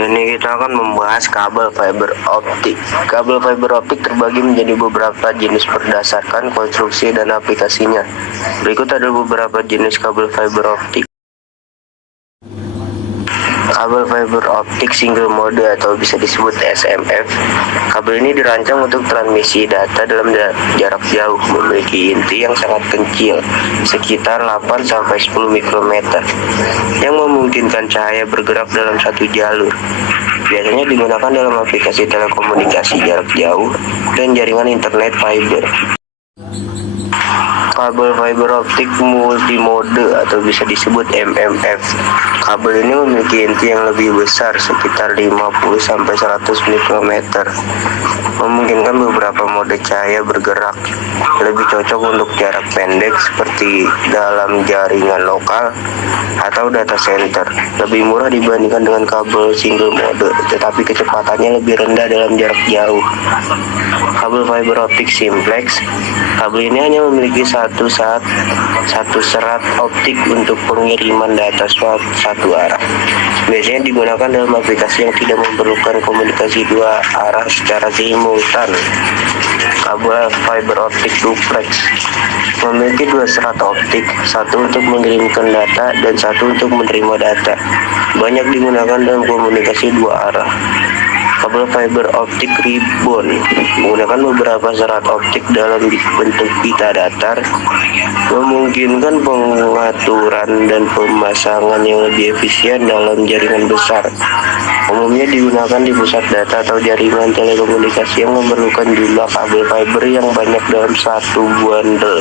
Kali ini kita akan membahas kabel fiber optik. Kabel fiber optik terbagi menjadi beberapa jenis berdasarkan konstruksi dan aplikasinya. Berikut ada beberapa jenis kabel fiber optik. Kabel fiber optik single mode atau bisa disebut SMF. Kabel ini dirancang untuk transmisi data dalam jarak jauh, memiliki inti yang sangat kecil, sekitar 8-10 mikrometer, yang memungkinkan cahaya bergerak dalam satu jalur. Biasanya digunakan dalam aplikasi telekomunikasi jarak jauh dan jaringan internet fiber. Kabel fiber optik multimode atau bisa disebut MMF. Kabel ini memiliki inti yang lebih besar, sekitar 50-100 mikrometer, memungkinkan beberapa mode cahaya bergerak. Lebih cocok untuk jarak pendek seperti dalam jaringan lokal atau data center. Lebih murah dibandingkan dengan kabel single mode, tetapi kecepatannya lebih rendah dalam jarak jauh. Kabel fiber optik simplex. Kabel ini hanya memiliki satu serat optik untuk pengiriman data satu arah. Biasanya digunakan dalam aplikasi yang tidak memerlukan komunikasi dua arah secara simultan. Kabel fiber optik duplex memiliki dua serat optik, satu untuk mengirimkan data dan satu untuk menerima data. Banyak digunakan dalam komunikasi dua arah. Kabel fiber optik ribbon menggunakan beberapa serat optik dalam bentuk pita datar, memungkinkan pengaturan dan pemasangan yang lebih efisien dalam jaringan besar. Umumnya digunakan di pusat data atau jaringan telekomunikasi yang memerlukan jumlah kabel fiber yang banyak dalam satu bundle.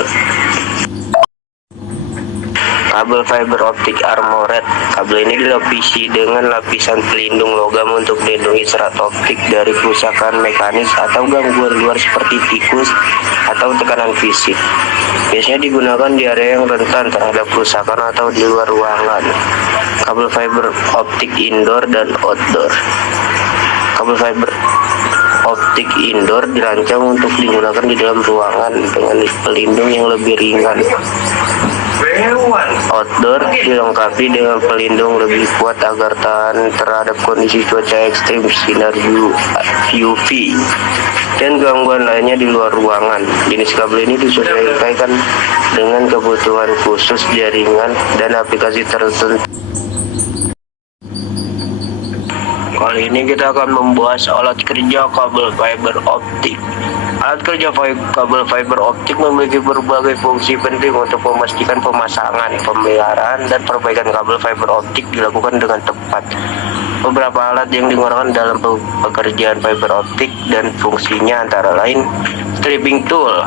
Kabel fiber optik armored. Kabel ini dilapisi dengan lapisan pelindung logam untuk melindungi serat optik dari kerusakan mekanis atau gangguan luar seperti tikus atau tekanan fisik. Biasanya digunakan di area yang rentan terhadap kerusakan atau di luar ruangan. Kabel fiber optik indoor dan outdoor. Kabel fiber optik indoor dirancang untuk digunakan di dalam ruangan dengan pelindung yang lebih ringan. Outdoor dilengkapi dengan pelindung lebih kuat agar tahan terhadap kondisi cuaca ekstrim, sinar UV, dan gangguan lainnya di luar ruangan. Jenis kabel ini disesuaikan dengan kebutuhan khusus jaringan dan aplikasi tertentu. Kali ini kita akan membahas alat kerja kabel fiber optik. Alat kerja kabel fiber optik memiliki berbagai fungsi penting untuk memastikan pemasangan, pemeliharaan, dan perbaikan kabel fiber optik dilakukan dengan tepat. Beberapa alat yang digunakan dalam pekerjaan fiber optik dan fungsinya antara lain stripping tool,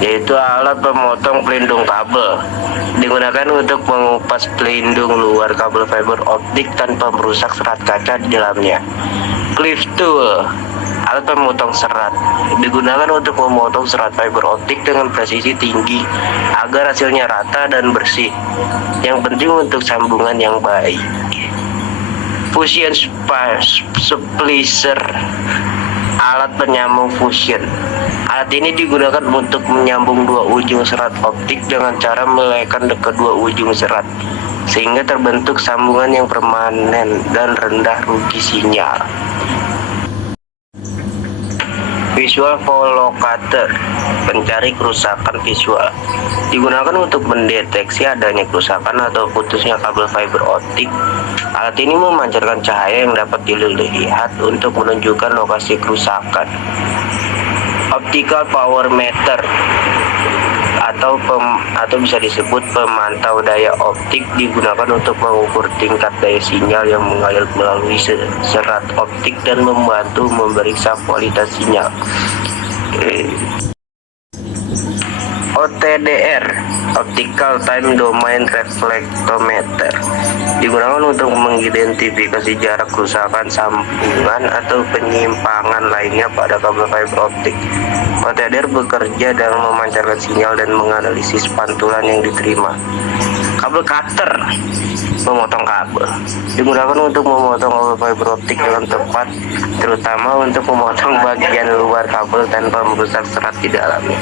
yaitu alat pemotong pelindung kabel, digunakan untuk mengupas pelindung luar kabel fiber optik tanpa merusak serat kaca di dalamnya. Clip tool, alat pemotong serat, digunakan untuk memotong serat fiber optik dengan presisi tinggi agar hasilnya rata dan bersih, yang penting untuk sambungan yang baik. Fusion splicer, alat penyambung fusion. Alat ini digunakan untuk menyambung dua ujung serat optik dengan cara melelehkan kedua ujung serat, sehingga terbentuk sambungan yang permanen dan rendah rugi sinyal. Visual locator, pencari kerusakan visual, digunakan untuk mendeteksi adanya kerusakan atau putusnya kabel fiber optik. Alat ini memancarkan cahaya yang dapat dilihat untuk menunjukkan lokasi kerusakan. Optical power meter atau bisa disebut pemantau daya optik, digunakan untuk mengukur tingkat daya sinyal yang mengalir melalui serat optik dan membantu memeriksa kualitas sinyal. OTDR, Optical Time Domain Reflectometer, digunakan untuk mengidentifikasi jarak kerusakan sambungan atau penyimpangan lainnya pada kabel fiber optik. OTDR bekerja dalam memancarkan sinyal dan menganalisis pantulan yang diterima. Kabel cutter, memotong kabel, digunakan untuk memotong kabel fiber optik dengan tepat, terutama untuk memotong bagian luar kabel tanpa merusak serat di dalamnya.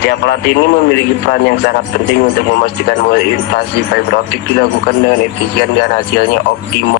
Tiap alat ini memiliki peran yang sangat penting untuk memastikan bahwa instalasi fiber optik dilakukan dengan efisien dan hasilnya optimal.